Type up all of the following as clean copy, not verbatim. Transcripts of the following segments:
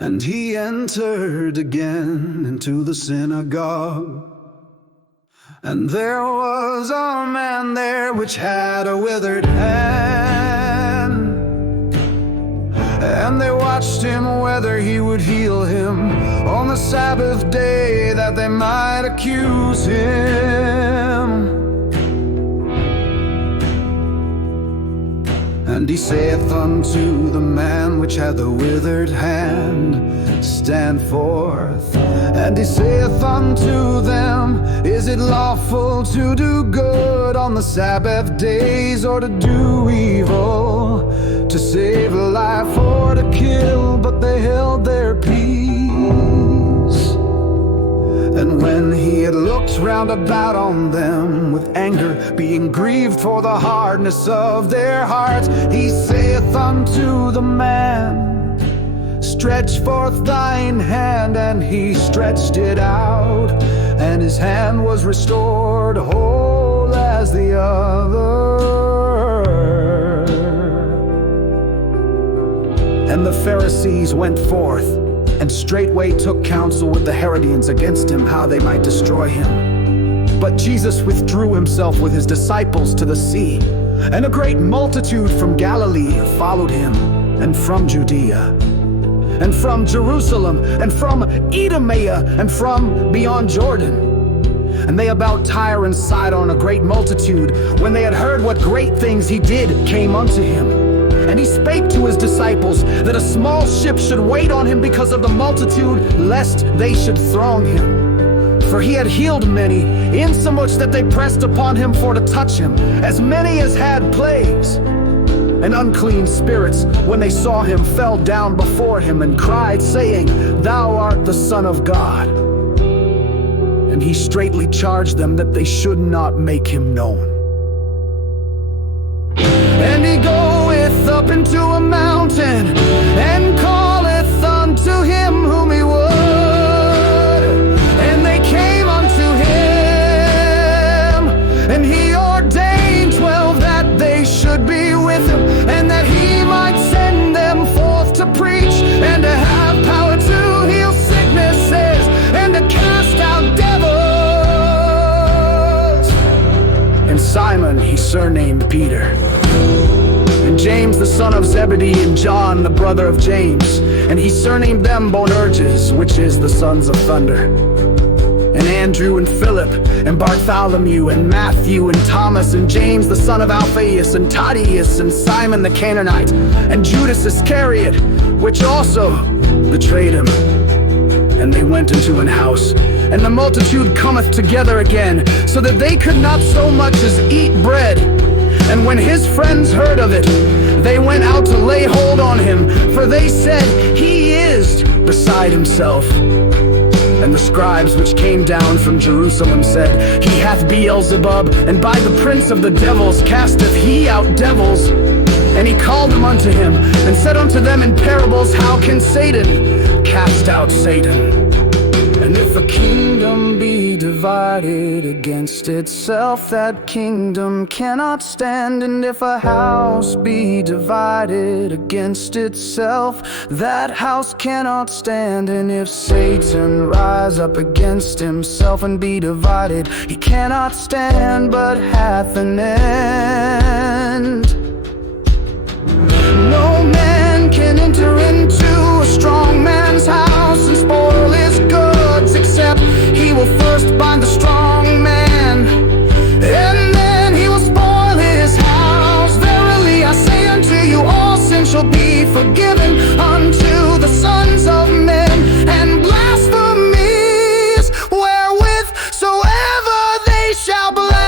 And he entered again into the synagogue. And there was a man there which had a withered hand. And they watched him whether he would heal him on the Sabbath day, that they might accuse him. And he saith unto the man which had the withered hand, Stand forth. And he saith unto them, Is it lawful to do good on the Sabbath days, or to do evil, to save a life, or to kill? But they held their peace. And when he had looked round about on them with anger, being grieved for the hardness of their hearts, he saith unto the man, Stretch forth thine hand. And he stretched it out, and his hand was restored whole as the other. And the Pharisees went forth, and straightway took counsel with the Herodians against him, how they might destroy him. But Jesus withdrew himself with his disciples to the sea. And a great multitude from Galilee followed him, and from Judea, and from Jerusalem, and from Idumea, and from beyond Jordan. And they about Tyre and Sidon, a great multitude, when they had heard what great things he did, came unto him. And he spake to his disciples that a small ship should wait on him because of the multitude, lest they should throng him. For he had healed many, insomuch that they pressed upon him for to touch him, as many as had plagues. And unclean spirits, when they saw him, fell down before him and cried, saying, Thou art the Son of God. And he straitly charged them that they should not make him known. And he goeth up into a mountain, and calleth unto him whom he would. And they came unto him, and he ordained 12 that they should be with him, and that he might send them forth to preach, and to have power to heal sicknesses, and to cast out devils. And Simon he surnamed Peter, and James the son of Zebedee, and John the brother of James, and he surnamed them Boanerges, which is the sons of thunder. And Andrew and Philip, and Bartholomew, and Matthew, and Thomas, and James the son of Alphaeus, and Thaddeus, and Simon the Canaanite, and Judas Iscariot, which also betrayed him. And they went into an house, and the multitude cometh together again, so that they could not so much as eat bread. And when his friends heard of it, they went out to lay hold on him, for they said, He is beside himself. And the scribes which came down from Jerusalem said, He hath Beelzebub, and by the prince of the devils casteth he out devils. And he called them unto him, and said unto them in parables, How can Satan cast out Satan? And if a kingdom be divided against itself, that kingdom cannot stand. And if a house be divided against itself, that house cannot stand. And if Satan rise up against himself and be divided, he cannot stand, but hath an end. No man can enter into a strong man's house and spoil his goods, except he will first bind the strong man, and then he will spoil his house. Verily I say unto you, all sin shall be forgiven unto the sons of men, and blasphemies wherewith soever they shall blaspheme.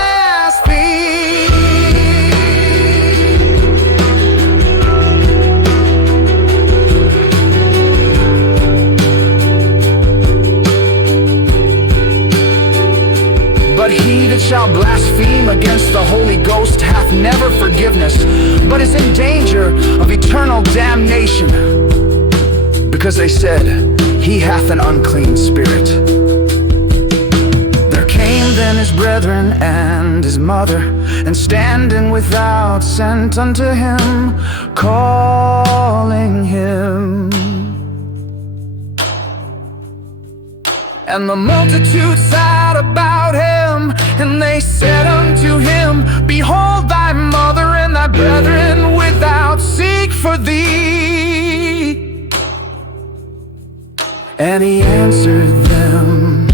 But he that shall blaspheme against the Holy Ghost hath never forgiveness, but is in danger of eternal damnation, because they said, He hath an unclean spirit. There came then his brethren and his mother, and standing without sent unto him, calling him. And the multitude sat about him, and they said unto him, Behold thy mother and thy brethren without seek for thee. And he answered them,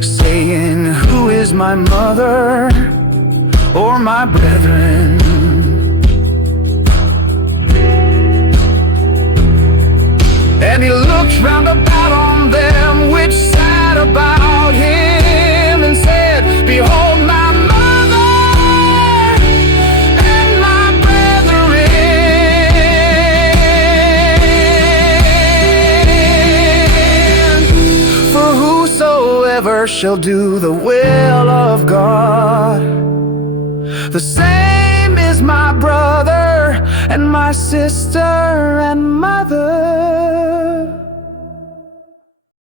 saying, Who is my mother, or my brethren? And he looked round about on them which sat about him, and said, Behold my mother and my brethren. For whosoever shall do the will of God, the same is my brother and my sister and mother.